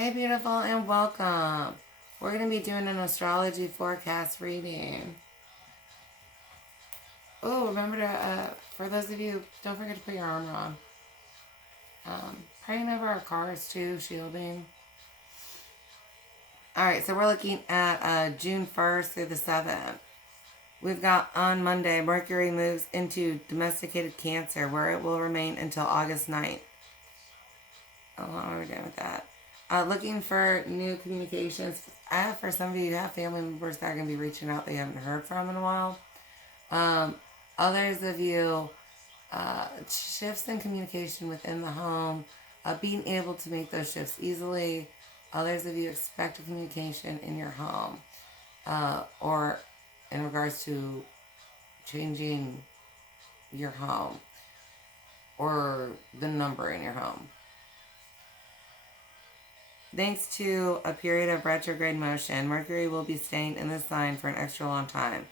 Hey, beautiful, and welcome. We're going to be doing an astrology forecast reading. Oh, remember to, for those of you, don't forget to put your armor on. Praying over our cars too, shielding. All right, so we're looking at June 1st through the 7th. We've got on Monday, Mercury moves into domesticated Cancer, where it will remain until August 9th. Oh, what are we doing with that? Looking for new communications. For some of you, have family members that are going to be reaching out that you haven't heard from in a while. Others of you, shifts in communication within the home, being able to make those shifts easily. Others of you expect a communication in your home, or in regards to changing your home or the number in your home. Thanks to a period of retrograde motion, Mercury will be staying in this sign for an extra long time,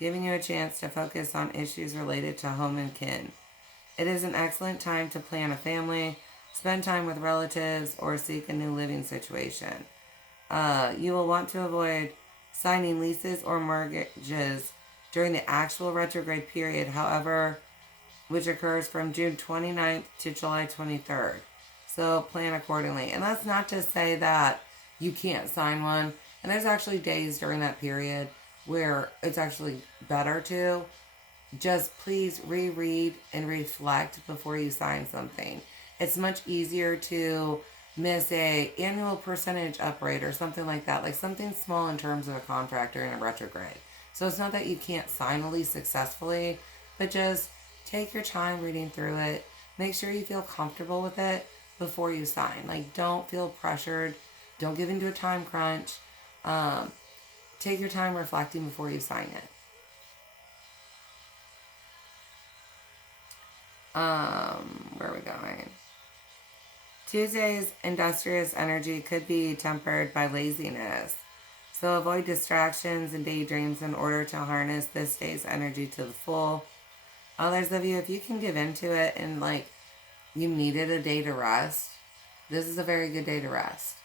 giving you a chance to focus on issues related to home and kin. It is an excellent time to plan a family, spend time with relatives, or seek a new living situation. You will want to avoid signing leases or mortgages during the actual retrograde period, however, which occurs from June 29th to July 23rd. So plan accordingly. And that's not to say that you can't sign one. And there's actually days during that period where it's actually better to. Just please reread and reflect before you sign something. It's much easier to miss a annual percentage upgrade or something like that, like something small in terms of a contract or in a retrograde. So it's not that you can't sign a lease successfully, but just take your time reading through it. Make sure you feel comfortable with it before you sign. Like, don't feel pressured. Don't give into a time crunch. Take your time reflecting before you sign it. Where are we going? Tuesday's industrious energy could be tempered by laziness. So avoid distractions and daydreams in order to harness this day's energy to the full. Others of you, if you can give into it and like you needed a day to rest, this is a very good day to rest.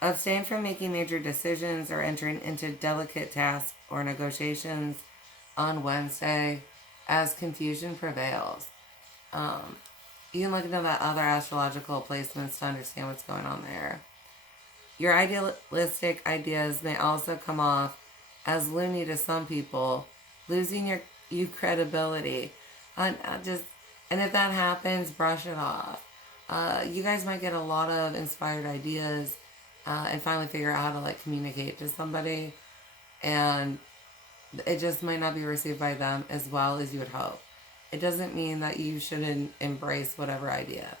Abstain from making major decisions or entering into delicate tasks or negotiations on Wednesday as confusion prevails. You can look into that other astrological placements to understand what's going on there. Your idealistic ideas may also come off as loony to some people, losing you credibility. And if that happens, brush it off. You guys might get a lot of inspired ideas and finally figure out how to like communicate to somebody, and it just might not be received by them as well as you would hope. It doesn't mean that you shouldn't embrace whatever idea.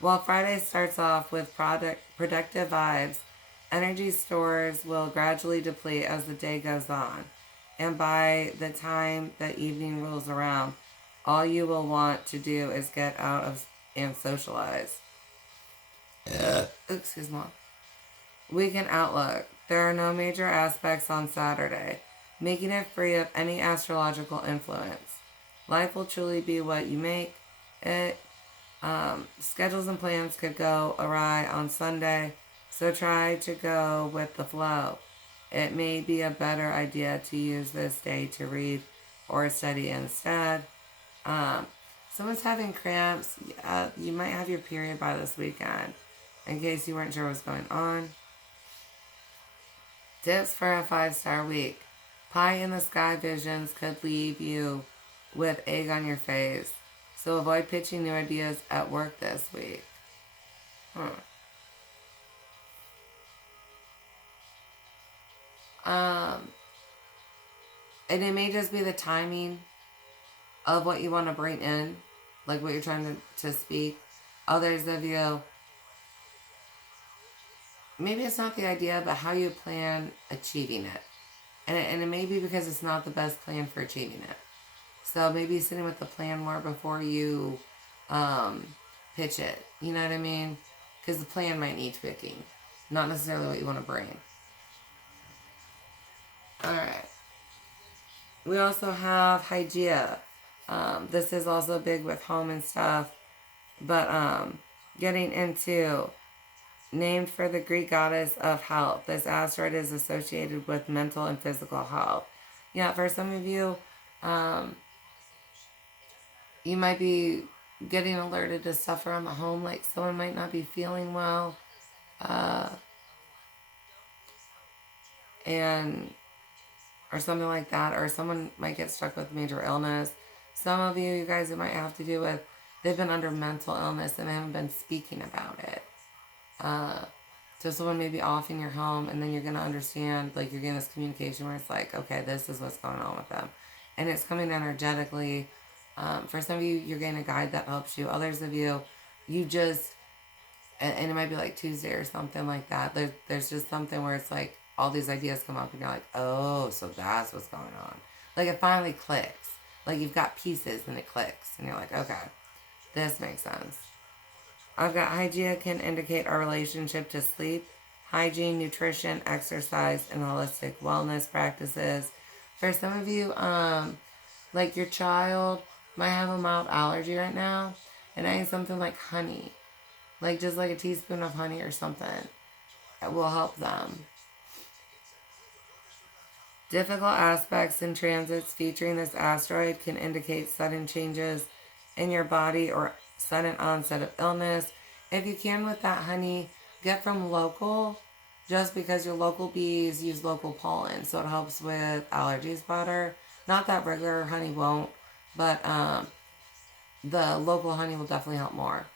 While Friday starts off with productive vibes, energy stores will gradually deplete as the day goes on. And by the time that evening rolls around, all you will want to do is get out of and socialize. Excuse me. Weekend outlook. There are no major aspects on Saturday, making it free of any astrological influence. Life will truly be what you make it. Schedules and plans could go awry on Sunday, so try to go with the flow. It may be a better idea to use this day to read or study instead. Someone's having cramps. You might have your period by this weekend, in case you weren't sure what's going on. Tips for a 5-star week. Pie in the sky visions could leave you with egg on your face, so avoid pitching new ideas at work this week. And it may just be the timing of what you want to bring in, like what you're trying to speak. Others of you, maybe it's not the idea, but how you plan achieving it. And it may be because it's not the best plan for achieving it. So maybe sitting with the plan more before you pitch it. You know what I mean? Because the plan might need tweaking, not necessarily what you want to bring. Alright. We also have Hygeia. This is also big with home and stuff. But getting into named for the Greek goddess of health. This asteroid is associated with mental and physical health. Yeah, for some of you, um, you might be getting alerted to stuff around the home, like someone might not be feeling well, uh, and or something like that, or someone might get struck with major illness. Some of you guys, it might have to do with they've been under mental illness and they haven't been speaking about it. So someone may be off in your home, and then you're going to understand, like you're getting this communication where it's like, okay, this is what's going on with them. And it's coming energetically. For some of you, you're getting a guide that helps you. Others of you, you just, and it might be like Tuesday or something like that. There's just something where it's like all these ideas come up and you're like, oh, so that's what's going on. Like it finally clicks. Like you've got pieces and it clicks. And you're like, okay, this makes sense. I've got hygiene can indicate our relationship to sleep, hygiene, nutrition, exercise, and holistic wellness practices. For some of you, like your child might have a mild allergy right now, and adding something like honey, like just like a teaspoon of honey or something, it will help them. Difficult aspects and transits featuring this asteroid can indicate sudden changes in your body or sudden onset of illness. If you can, with that honey, get from local, just because your local bees use local pollen, so it helps with allergies better. Not that regular honey won't, but the local honey will definitely help more.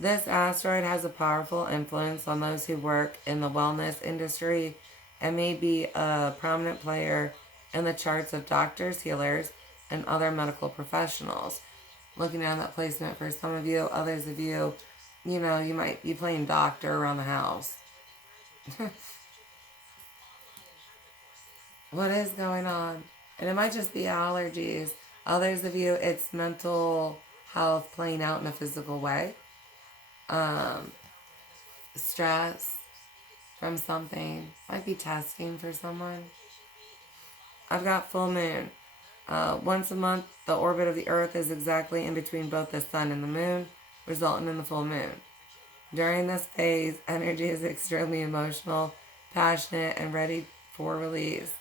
This asteroid has a powerful influence on those who work in the wellness industry and may be a prominent player in the charts of doctors, healers, and other medical professionals. Looking down that placement for some of you, others of you, you know, you might be playing doctor around the house. What is going on? And it might just be allergies. Others of you, it's mental health playing out in a physical way. Stress from something. Might be testing for someone. I've got full moon. Once a month, the orbit of the Earth is exactly in between both the sun and the moon, resulting in the full moon. During this phase, energy is extremely emotional, passionate, and ready for release.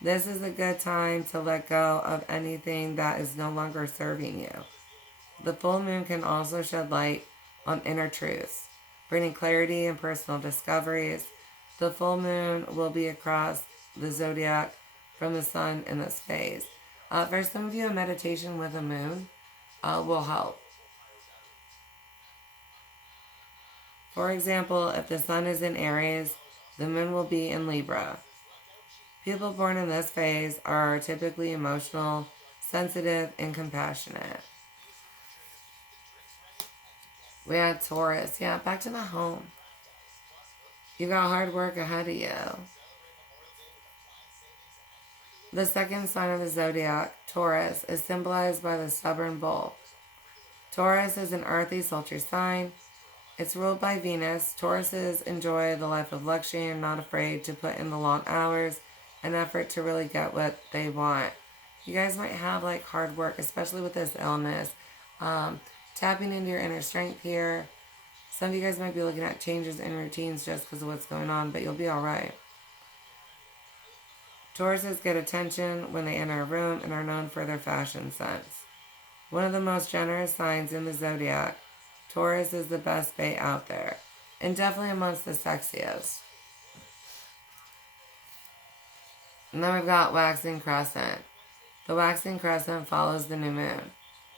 This is a good time to let go of anything that is no longer serving you. The full moon can also shed light on inner truths, bringing clarity and personal discoveries. The full moon will be across the zodiac from the sun in this phase. For some of you, a meditation with a moon will help. For example, if the sun is in Aries, the moon will be in Libra. People born in this phase are typically emotional, sensitive, and compassionate. We had Taurus. Yeah, back to the home. You got hard work ahead of you. The second sign of the zodiac, Taurus, is symbolized by the stubborn bull. Taurus is an earthy, sultry sign. It's ruled by Venus. Tauruses enjoy the life of luxury and not afraid to put in the long hours and effort to really get what they want. You guys might have like hard work, especially with this illness. Tapping into your inner strength here. Some of you guys might be looking at changes in routines just because of what's going on, but you'll be all right. Tauruses get attention when they enter a room and are known for their fashion sense. One of the most generous signs in the zodiac, Taurus is the best bait out there, and definitely amongst the sexiest. And then we've got waxing crescent. The waxing crescent follows the new moon.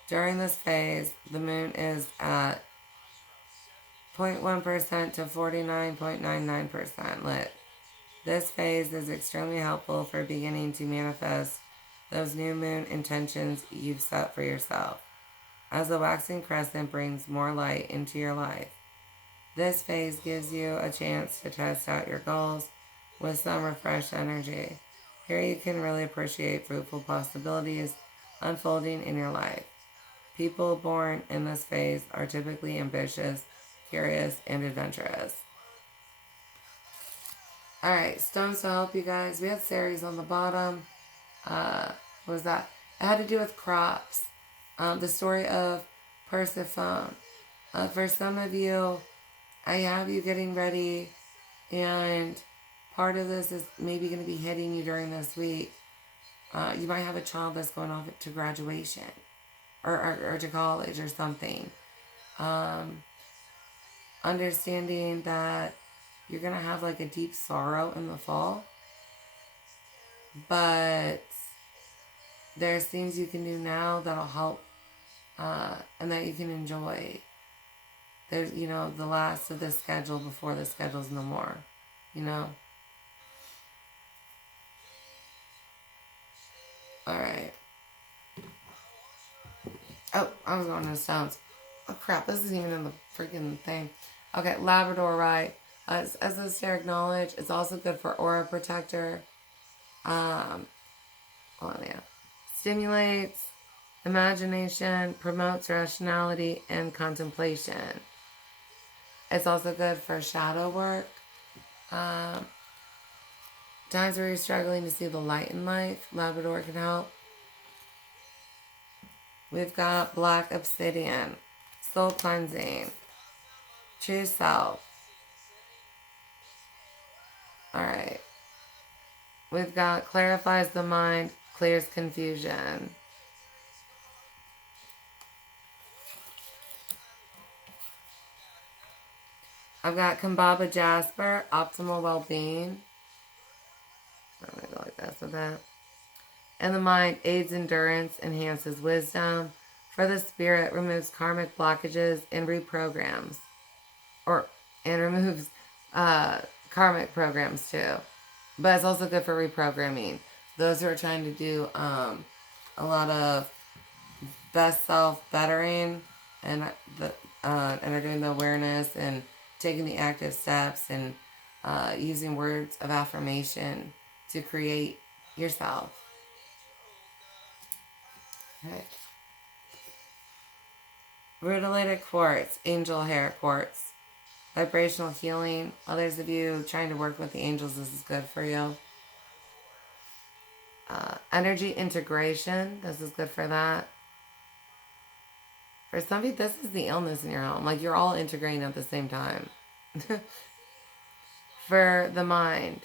During this phase, the moon is at 0.1% to 49.99% lit. This phase is extremely helpful for beginning to manifest those new moon intentions you've set for yourself, as the waxing crescent brings more light into your life. This phase gives you a chance to test out your goals with some refreshed energy. Here you can really appreciate fruitful possibilities unfolding in your life. People born in this phase are typically ambitious, curious, and adventurous. Alright, stones to help you guys. We had Ceres on the bottom. What was that? It had to do with crops. The story of Persephone. For some of you, I have you getting ready, and part of this is maybe going to be hitting you during this week. You might have a child that's going off to graduation or to college or something. Understanding that you're going to have like a deep sorrow in the fall, but there's things you can do now that'll help and that you can enjoy. There's, the last of the schedule before the schedule's no more, All right. Oh, I was going to stones. Oh, crap. This isn't even in the freaking thing. Okay, Labrador, right. As esoteric knowledge, it's also good for aura protector. Hold on, yeah. Stimulates imagination, promotes rationality and contemplation. It's also good for shadow work. Times where you're struggling to see the light in life, Labrador can help. We've got black obsidian, soul cleansing, true self. All right. We've got clarifies the mind, clears confusion. I've got Kambaba Jasper, optimal well-being. I'm going to go like this with that. And the mind aids endurance, enhances wisdom. For the spirit, removes karmic blockages and reprograms. And removes karmic programs too. But it's also good for reprogramming. Those who are trying to do a lot of best self bettering and are doing the awareness and taking the active steps and using words of affirmation to create yourself. Right. Rutilated quartz, angel hair quartz. Vibrational healing. Others of you trying to work with the angels, this is good for you. Energy integration. This is good for that. For some of you, this is the illness in your home. Like you're all integrating at the same time. For the mind.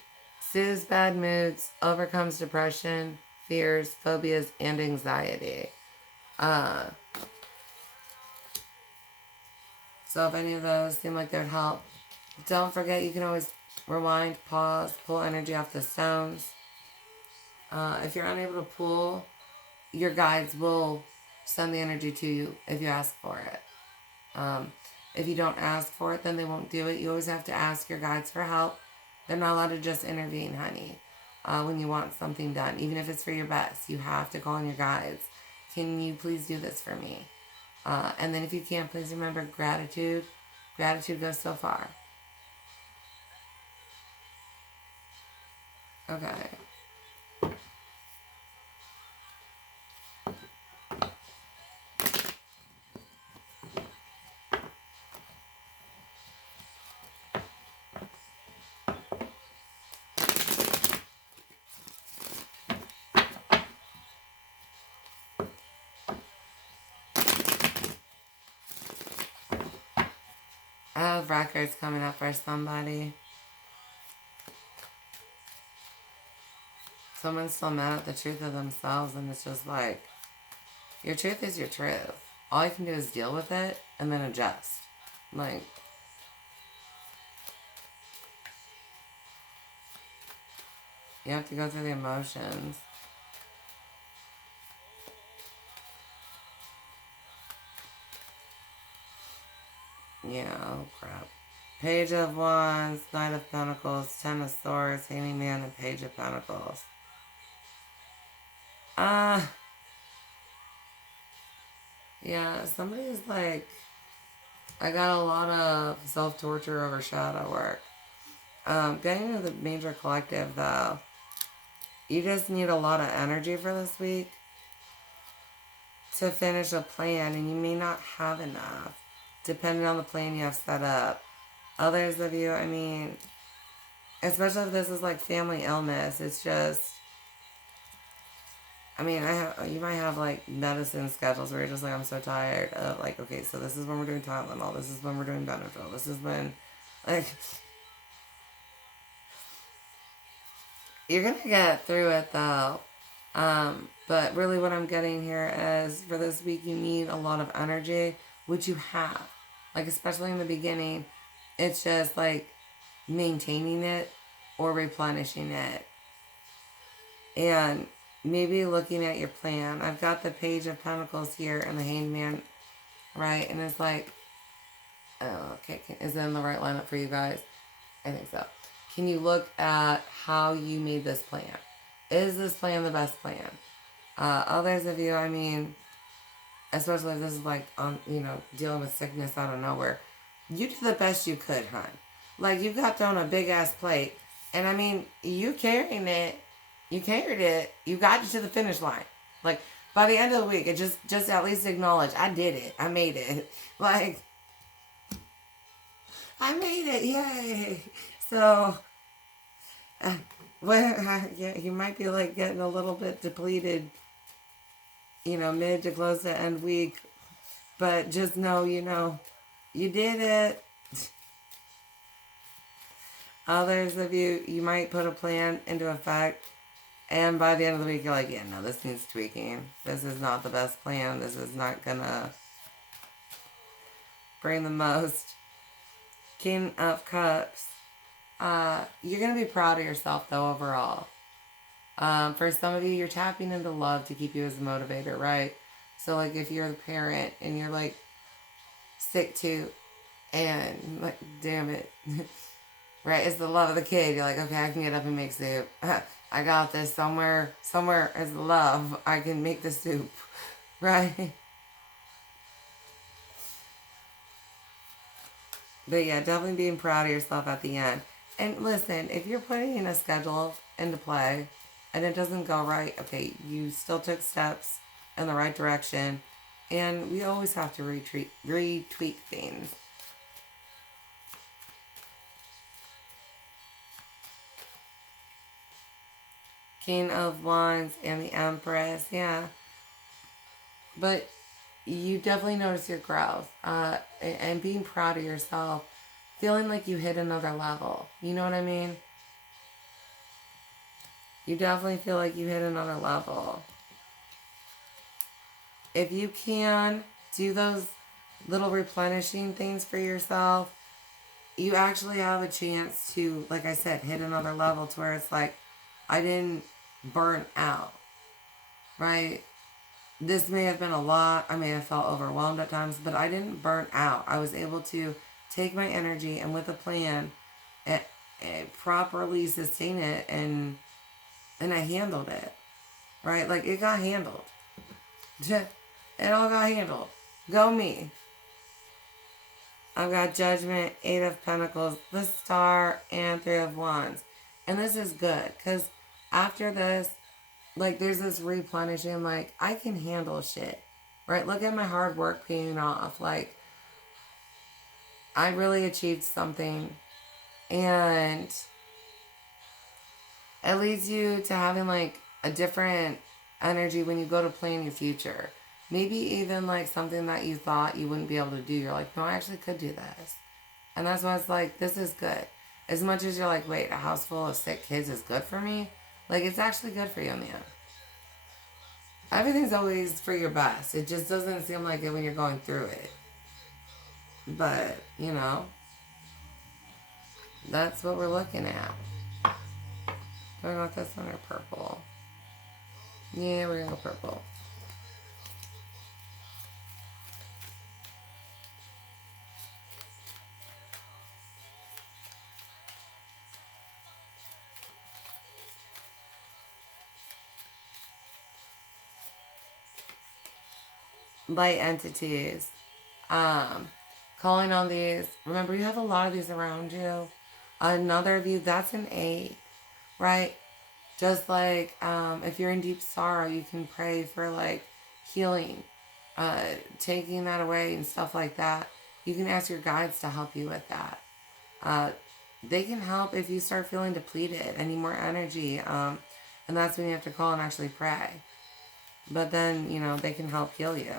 Soothes bad moods. Overcomes depression, fears, phobias, and anxiety. So if any of those seem like they would help, don't forget you can always rewind, pause, pull energy off the stones. If you're unable to pull, your guides will send the energy to you if you ask for it. If you don't ask for it, then they won't do it. You always have to ask your guides for help. They're not allowed to just intervene, honey, when you want something done. Even if it's for your best, you have to call on your guides. Can you please do this for me? And then if you can, please remember gratitude. Gratitude goes so far. Okay. I have records coming up for somebody. Someone's still mad at the truth of themselves, and it's just like, your truth is your truth. All you can do is deal with it and then adjust. Like, you have to go through the emotions. Yeah, oh crap. Page of Wands, Knight of Pentacles, Ten of Swords, Hanging Man, and Page of Pentacles. Yeah, somebody's like, I got a lot of self-torture over shadow work. Getting into the major collective, though, you just need a lot of energy for this week to finish a plan, and you may not have enough, depending on the plan you have set up. Others of you, I mean, especially if this is like family illness, it's just, I mean, you might have like medicine schedules where you're just like, I'm so tired of like, okay, so this is when we're doing Tylenol, this is when we're doing Benadryl, this is when, like, you're gonna get through it though. But really what I'm getting here is for this week, you need a lot of energy, which you have. Like, especially in the beginning, it's just like maintaining it or replenishing it. And maybe looking at your plan. I've got the Page of Pentacles here and the Hanged Man, right? And it's like, oh, okay, is it in the right lineup for you guys? I think so. Can you look at how you made this plan? Is this plan the best plan? Others of you, I mean, especially if this is like, dealing with sickness out of nowhere, you did the best you could, hon. Like, you got thrown a big ass plate, and I mean, you carried it, you got you to the finish line. Like, by the end of the week, it just at least acknowledge, I did it, I made it. Like, I made it, yay. So, yeah, you might be like getting a little bit depleted, mid to close to end week, but just know, you did it. Others of you, you might put a plan into effect, and by the end of the week, you're like, yeah, no, this needs tweaking. This is not the best plan. This is not gonna bring the most. King of Cups. You're gonna be proud of yourself, though, overall. For some of you, you're tapping into love to keep you as a motivator, right? So, like, if you're the parent and you're, like, sick too, and, like, damn it, right, it's the love of the kid. You're like, okay, I can get up and make soup. I got this. Somewhere is love. I can make the soup, right? But yeah, definitely being proud of yourself at the end. And listen, if you're putting a schedule into play and it doesn't go right, okay, you still took steps in the right direction. And we always have to retweak things. King of Wands and the Empress, yeah. But you definitely notice your growth. And being proud of yourself. Feeling like you hit another level. You know what I mean? You definitely feel like you hit another level. If you can do those little replenishing things for yourself, you actually have a chance to, like I said, hit another level to where it's like, I didn't burn out, right? This may have been a lot. I may have felt overwhelmed at times, but I didn't burn out. I was able to take my energy and with a plan, and properly sustain it, and I handled it, right? Like, it got handled. It all got handled. Go me. I've got Judgment, 8 of Pentacles, the Star, and 3 of Wands. And this is good, because after this, like, there's this replenishing, like, I can handle shit, right? Look at my hard work paying off. Like, I really achieved something, and it leads you to having, like, a different energy when you go to plan your future. Maybe even, like, something that you thought you wouldn't be able to do. You're like, no, I actually could do this. And that's why it's like, this is good. As much as you're like, wait, a house full of sick kids is good for me? Like, it's actually good for you in the end. Everything's always for your best. It just doesn't seem like it when you're going through it. But, that's what we're looking at. Do I want this one or purple? Yeah, we're going to go purple. Light entities. Calling on these. Remember, you have a lot of these around you. Another of you, that's an 8, right? Just like if you're in deep sorrow, you can pray for, like, healing, taking that away and stuff like that. You can ask your guides to help you with that. They can help if you start feeling depleted, and need more energy. And that's when you have to call and actually pray. But then, you know, they can help heal you.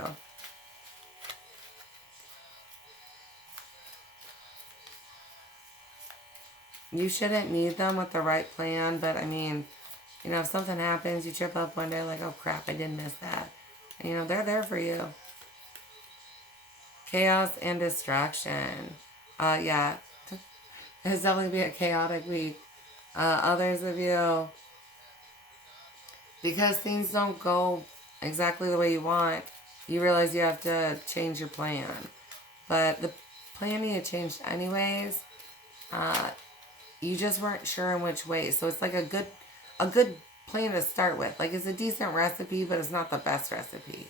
You shouldn't need them with the right plan, but I mean, you know, if something happens, you trip up one day like, oh crap, I did miss that. And, you know, they're there for you. Chaos and distraction. Yeah, it's definitely be a chaotic week. Others of you, because things don't go exactly the way you want, you realize you have to change your plan. But the plan you changed anyways. You just weren't sure in which way. So it's like a good plan to start with. Like it's a decent recipe, but it's not the best recipe.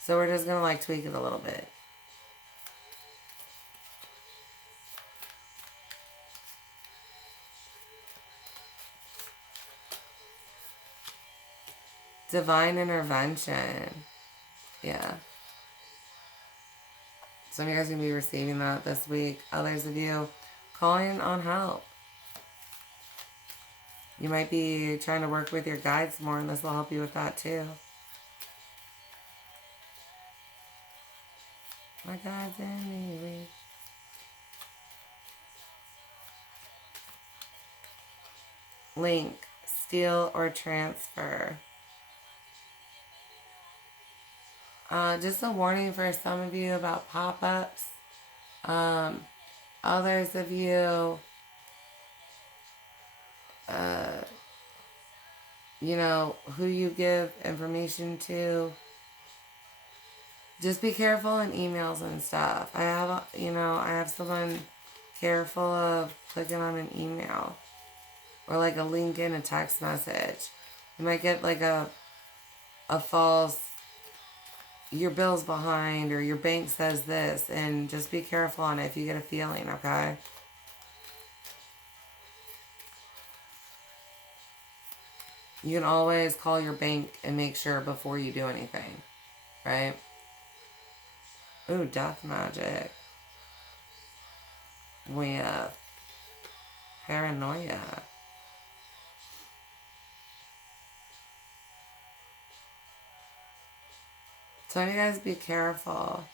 So we're just gonna like tweak it a little bit. Divine intervention. Yeah. Some of you guys are gonna be receiving that this week. Others of you calling on help. You might be trying to work with your guides more, and this will help you with that too. My guides in me. Link, steal, or transfer. Just a warning for some of you about pop-ups. Others of you, you know, who you give information to. Just be careful in emails and stuff. I have someone careful of clicking on an email or like a link in a text message. You might get like a false, your bill's behind or your bank says this, and just be careful on it if you get a feeling, okay? You can always call your bank and make sure before you do anything, right? Ooh, death magic. With paranoia. Some of you guys be careful.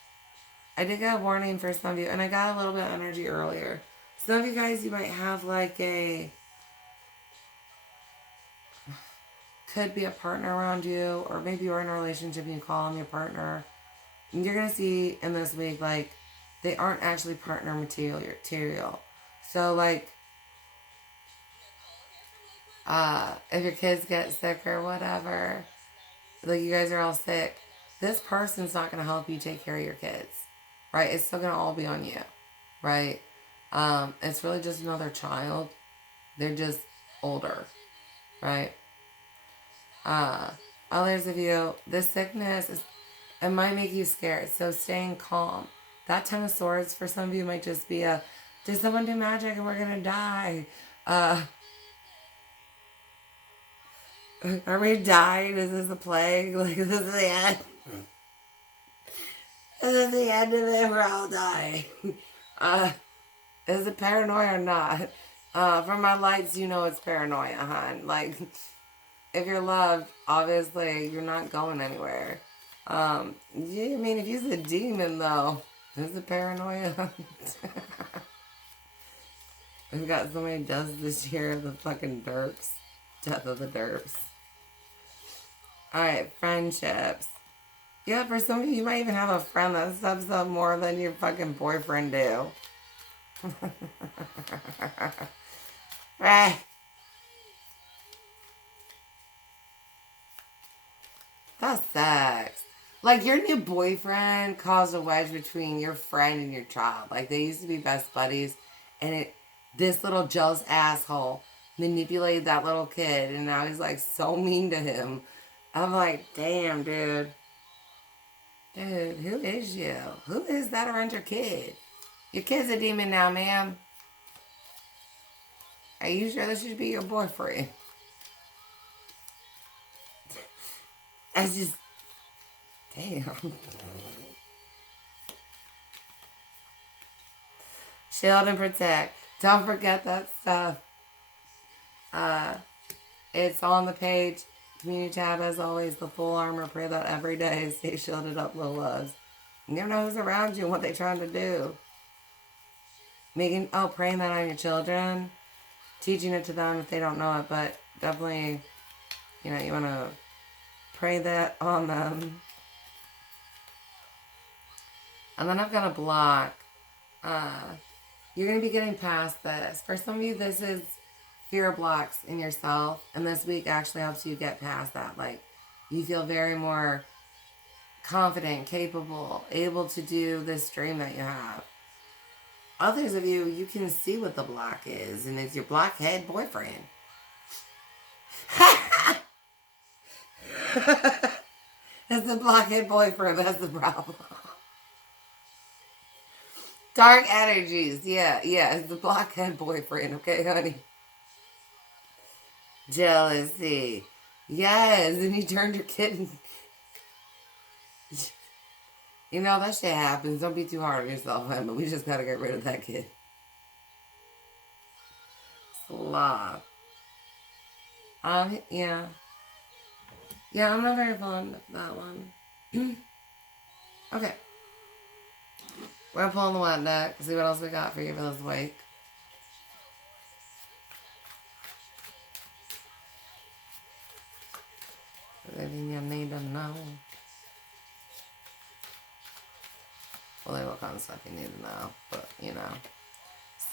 I did get a warning for some of you, and I got a little bit of energy earlier. Some of you guys, you might have like could be a partner around you, or maybe you're in a relationship and you call them your partner. And you're going to see in this week, like, they aren't actually partner material. So, like, if your kids get sick or whatever, like you guys are all sick, this person's not going to help you take care of your kids, right? It's still going to all be on you, right? It's really just another child. They're just older, right? Others of you, this sickness it might make you scared, so staying calm. That 10 of Swords for some of you might just be did someone do magic and we're gonna die? Are we dying? Is this a plague? Like, is this the end? Is this the end of it? We're all dying. Is it paranoia or not? From my lights, you know it's paranoia, hon. Like, if you're loved, obviously you're not going anywhere. Yeah, I mean, if he's a demon, though, is it paranoia? We've got somebody does this year, the fucking derps. Death of the derps. Alright, friendships. Yeah, for some of you, you might even have a friend that steps up more than your fucking boyfriend do. Right. That sucks. Like, your new boyfriend caused a wedge between your friend and your child. Like, they used to be best buddies, and this little jealous asshole manipulated that little kid, and now he's, like, so mean to him. I'm like, damn, dude. Dude, who is you? Who is that around your kid? Your kid's a demon now, ma'am. Are you sure this should be your boyfriend? That's just... Damn. Shield and protect. Don't forget that stuff. It's on the page. Community tab, as always, the full armor. Pray that every day. Stay shielded up, low loves. You never know who's around you and what they're trying to do. Praying that on your children. Teaching it to them if they don't know it, but definitely, you want to pray that on them. And then I've got a block. You're going to be getting past this. For some of you, this is fear blocks in yourself. And this week actually helps you get past that. Like, you feel very more confident, capable, able to do this dream that you have. Others of you, you can see what the block is. And it's your blockhead boyfriend. It's the blockhead boyfriend. That's the problem. Dark energies. Yeah. It's the blockhead boyfriend. Okay, honey? Jealousy. Yes. And you turned your kid. That shit happens. Don't be too hard on yourself, man. But we just gotta get rid of that kid. Sloth. Yeah. Yeah, I'm not very fond of that one. Okay. We're gonna pull on the wet deck. See what else we got for you for this week. Anything you need to know. Well, there's what kind of stuff you need to know. But,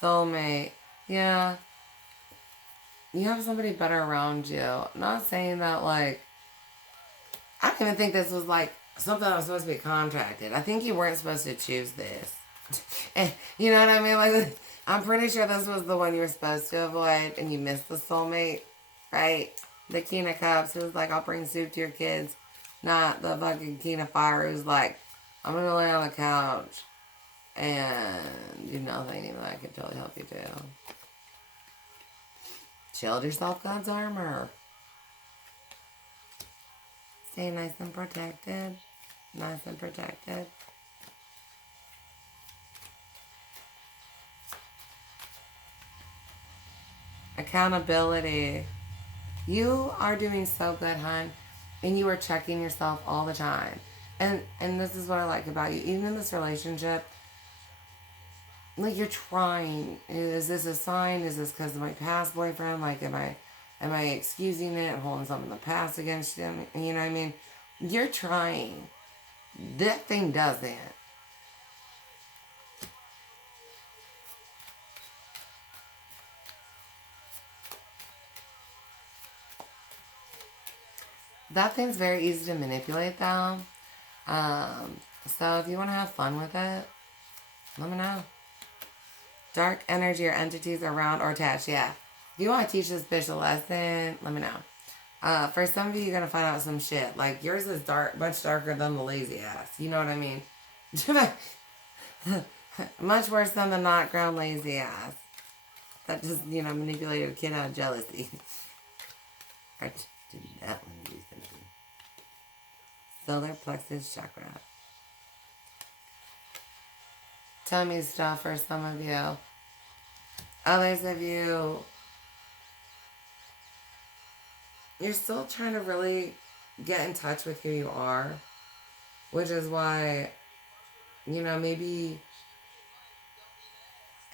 Soulmate. Yeah. You have somebody better around you. I'm not saying that, like, I don't even think this was, like, something that was supposed to be contracted. I think you weren't supposed to choose this. You know what I mean? Like, I'm pretty sure this was the one you were supposed to avoid, and you missed the soulmate, right? The King of Cups, who's like, I'll bring soup to your kids. Not the fucking King of Fire, who's like, I'm gonna lay on the couch and do nothing, even though I could totally help you too. Shield yourself, God's armor. Stay nice and protected. Nice and protected. Accountability. You are doing so good, hon. And you are checking yourself all the time. And this is what I like about you. Even in this relationship, like, you're trying. Is this a sign? Is this because of my past boyfriend? Like, am I excusing it and holding something in the past against him? You know what I mean? You're trying. That thing doesn't. That thing's very easy to manipulate, though. So if you want to have fun with it, let me know. Dark energy or entities around or attached, yeah. If you want to teach this bitch a lesson, let me know. For some of you, you're going to find out some shit. Like, yours is much darker than the lazy ass. You know what I mean? Much worse than the not ground lazy ass. That just, manipulated a kid out of jealousy. I did that one recently. Solar plexus chakra. Tummy stuff for some of you. Others of you, you're still trying to really get in touch with who you are. Which is why, maybe...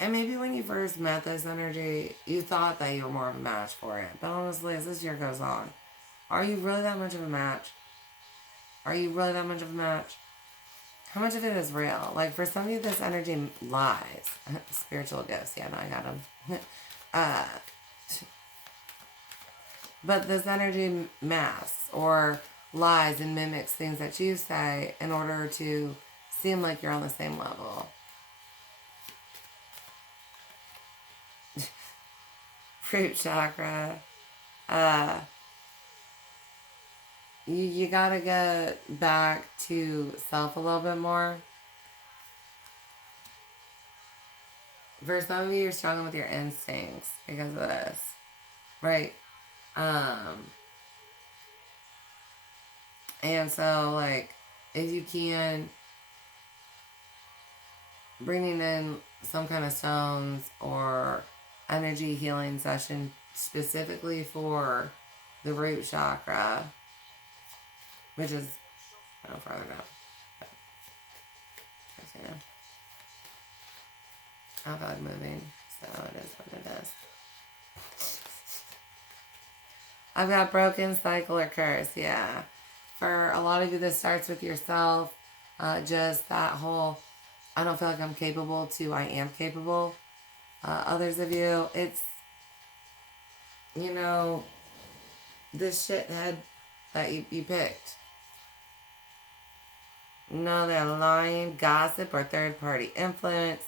And maybe when you first met this energy, you thought that you were more of a match for it. But honestly, as this year goes on, are you really that much of a match? Are you really that much of a match? How much of it is real? Like, for some of you, this energy lies. Spiritual gifts. Yeah, no, I got them. But this energy masks or lies and mimics things that you say in order to seem like you're on the same level. Fruit chakra. You gotta get back to self a little bit more. For some of you, you're struggling with your instincts because of this. Right? And so, like, if you can, bringing in some kind of stones or energy healing session specifically for the root chakra, which is farther down. I feel like moving, so it is what it is. I've got broken cycle or curse, yeah. For a lot of you, this starts with yourself. Just that whole, I don't feel like I'm capable to I am capable. Others of you, it's, this shithead that you picked. No, they're lying, gossip, or third-party influence.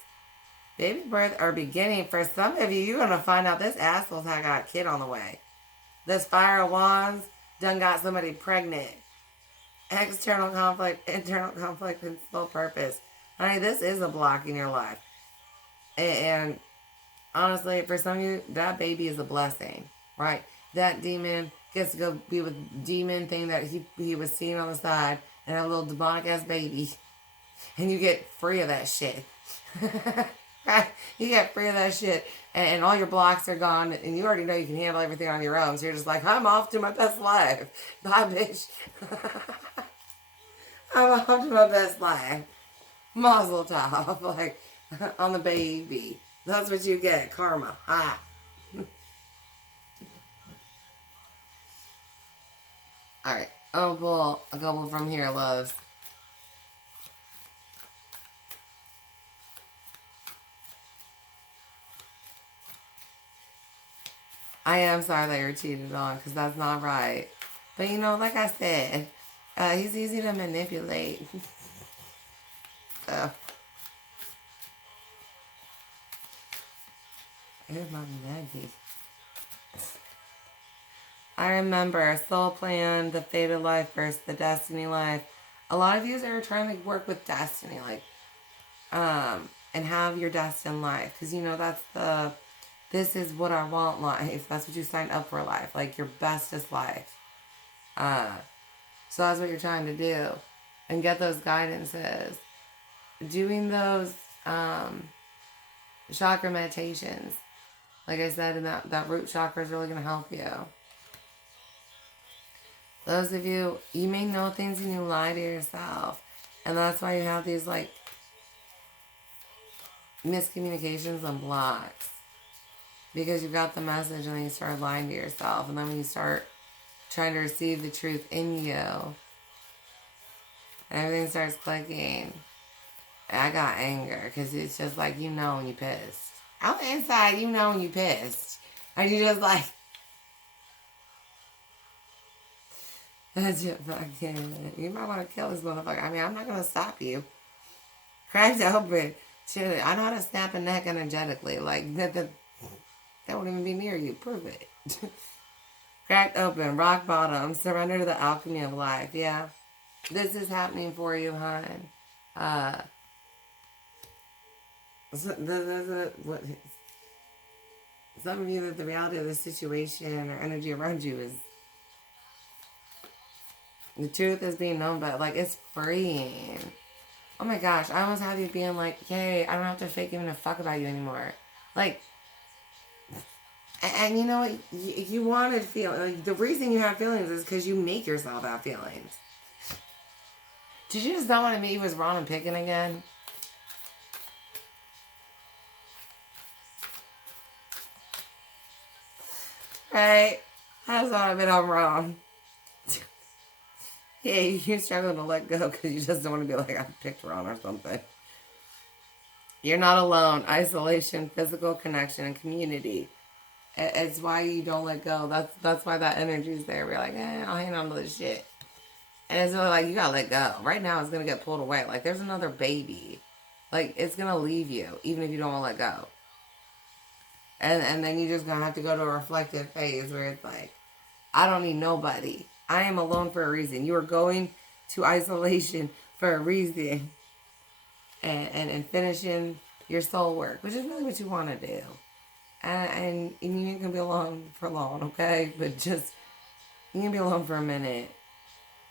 Baby birth or beginning. For some of you, you're going to find out this asshole's got a kid on the way. This Fire of Wands done got somebody pregnant. External conflict, internal conflict, and sole purpose. Honey, this is a block in your life. And honestly, for some of you, that baby is a blessing, right? That demon gets to go be with demon thing that he was seeing on the side and have a little demonic ass baby. And you get free of that shit. Right? You get free of that shit. And all your blocks are gone. And you already know you can handle everything on your own. So you're just like, I'm off to my best life. Bye, bitch. I'm off to my best life. Mazel tov. Like, on the baby. That's what you get. Karma. Ah. Alright. I'll pull a couple from here, loves. I am sorry that you're cheated on, because that's not right. But like I said, he's easy to manipulate. So. Here's my Maggie. I remember soul plan, the fated life versus the destiny life. A lot of you are trying to work with destiny, and have your destined life. Because, that's this is what I want life. That's what you signed up for life. Like, your bestest life. So that's what you're trying to do. And get those guidances. Doing those chakra meditations. Like I said, and that root chakra is really going to help you. Those of you, you may know things and you lie to yourself. And that's why you have these, miscommunications and blocks. Because you got the message and then you start lying to yourself. And then when you start trying to receive the truth in you, and everything starts clicking. And I got anger because it's just like, when you pissed. On the inside, when you pissed. And you just like, that's just fucking, you might want to kill this motherfucker. I mean, I'm not going to stop you. Cracked open. Shit, I know how to snap a neck energetically. Like, that won't even be near you. Prove it. Cracked open, rock bottom, surrender to the alchemy of life. Yeah. This is happening for you, hon. Some of you, the reality of the situation or energy around you is the truth is being known, but it's freeing. Oh my gosh, I almost have you being like, yay, I don't have to fake even a fuck about you anymore. And you know what? You wanted feelings. The reason you have feelings is because you make yourself have feelings. Did you just not want to meet with Ron and Picken again? Right? That's what I've been on wrong. Yeah, you're struggling to let go because you just don't want to be like, I picked Ron or something. You're not alone. Isolation, physical connection, and community. It's why you don't let go. That's why that energy's there. We're like, I'll hang on to this shit. And it's really like, you gotta let go. Right now, it's gonna get pulled away. Like, there's another baby. Like, it's gonna leave you, even if you don't want to let go. And then you're just gonna have to go to a reflective phase where it's like, I don't need nobody. I am alone for a reason. You are going to isolation for a reason. And finishing your soul work, which is really what you want to do. And you ain't gonna be alone for long, okay? But just, you can be alone for a minute.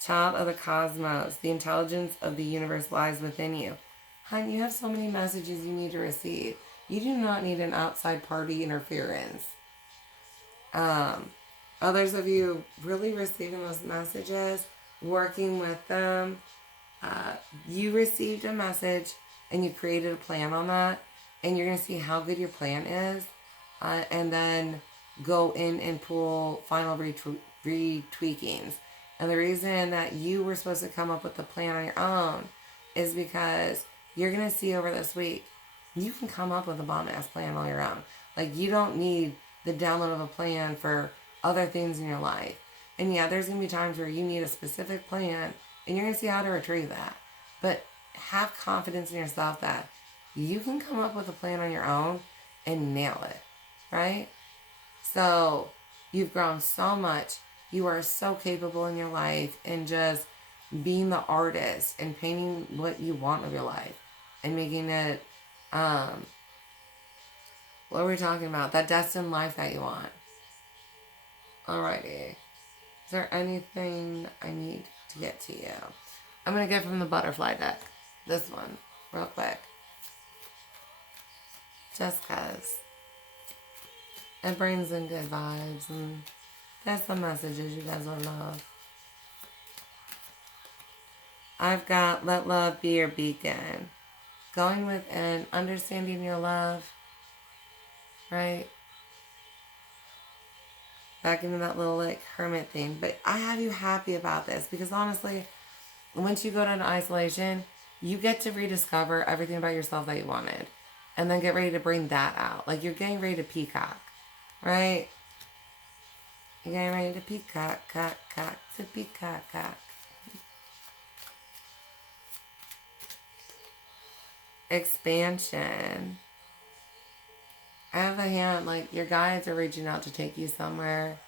Child of the cosmos, the intelligence of the universe lies within you. Hon, you have so many messages you need to receive. You do not need an outside party interference. Others of you really receiving those messages, working with them. You received a message and you created a plan on that, and you're going to see how good your plan is, and then go in and pull final retweakings. And the reason that you were supposed to come up with the plan on your own is because you're going to see over this week, you can come up with a bomb-ass plan on your own. Like, you don't need the download of a plan for other things in your life. And yeah, there's going to be times where you need a specific plan, and you're going to see how to retrieve that. But have confidence in yourself that you can come up with a plan on your own and nail it, right? So you've grown so much. You are so capable in your life, and just being the artist and painting what you want of your life and making it, what are we talking about? That destined life that you want. Alrighty. Is there anything I need to get to you? I'm going to get from the butterfly deck. This one, real quick. Just because it brings in good vibes, and there's some messages you guys will love. I've got let love be your beacon. Going within, understanding your love, right? Back into that little like hermit thing. But I have you happy about this because honestly, once you go into isolation, you get to rediscover everything about yourself that you wanted. And then get ready to bring that out. Like, you're getting ready to peacock, right? You're getting ready to peacock, cock, cock, to peacock, cock. Expansion. I have a hand, like, your guides are reaching out to take you somewhere.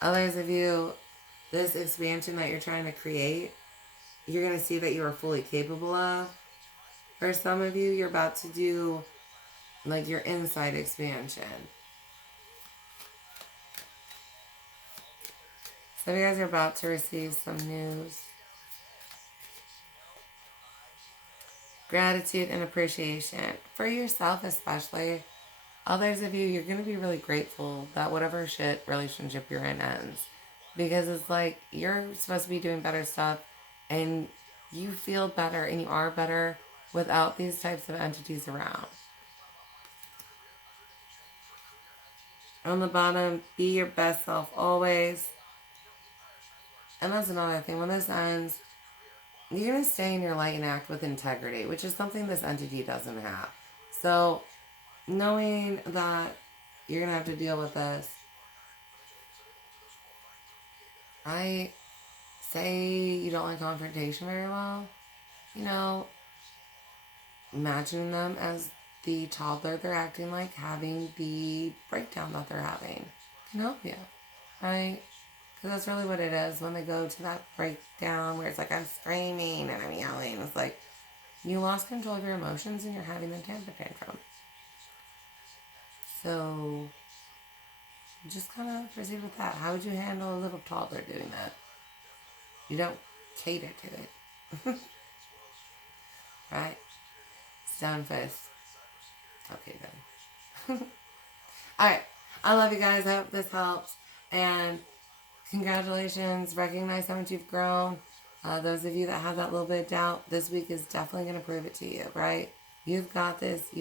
Others of you, this expansion that you're trying to create, you're going to see that you are fully capable of. For some of you, you're about to do, like, your inside expansion. Some of you guys are about to receive some news. Gratitude and appreciation. For yourself especially. Others of you, you're going to be really grateful that whatever shit relationship you're in ends. Because it's like, you're supposed to be doing better stuff, and you feel better and you are better without these types of entities around. On the bottom, be your best self always. And that's another thing. When this ends, you're going to stay in your light and act with integrity, which is something this entity doesn't have. So, knowing that you're going to have to deal with this, I say you don't like confrontation very well. You know, imagining them as the toddler they're acting like, having the breakdown that they're having can help you, right? Because that's really what it is when they go to that breakdown where it's like, I'm screaming and I'm yelling. It's like, you lost control of your emotions and you're having a temper tantrum. So, just kind of proceed with that. How would you handle a little toddler doing that? You don't cater to it. Right? Stone fist. Okay, then. Alright. I love you guys. I hope this helps. And congratulations. Recognize how much you've grown. Those of you that have that little bit of doubt, this week is definitely going to prove it to you, right? You've got this. You've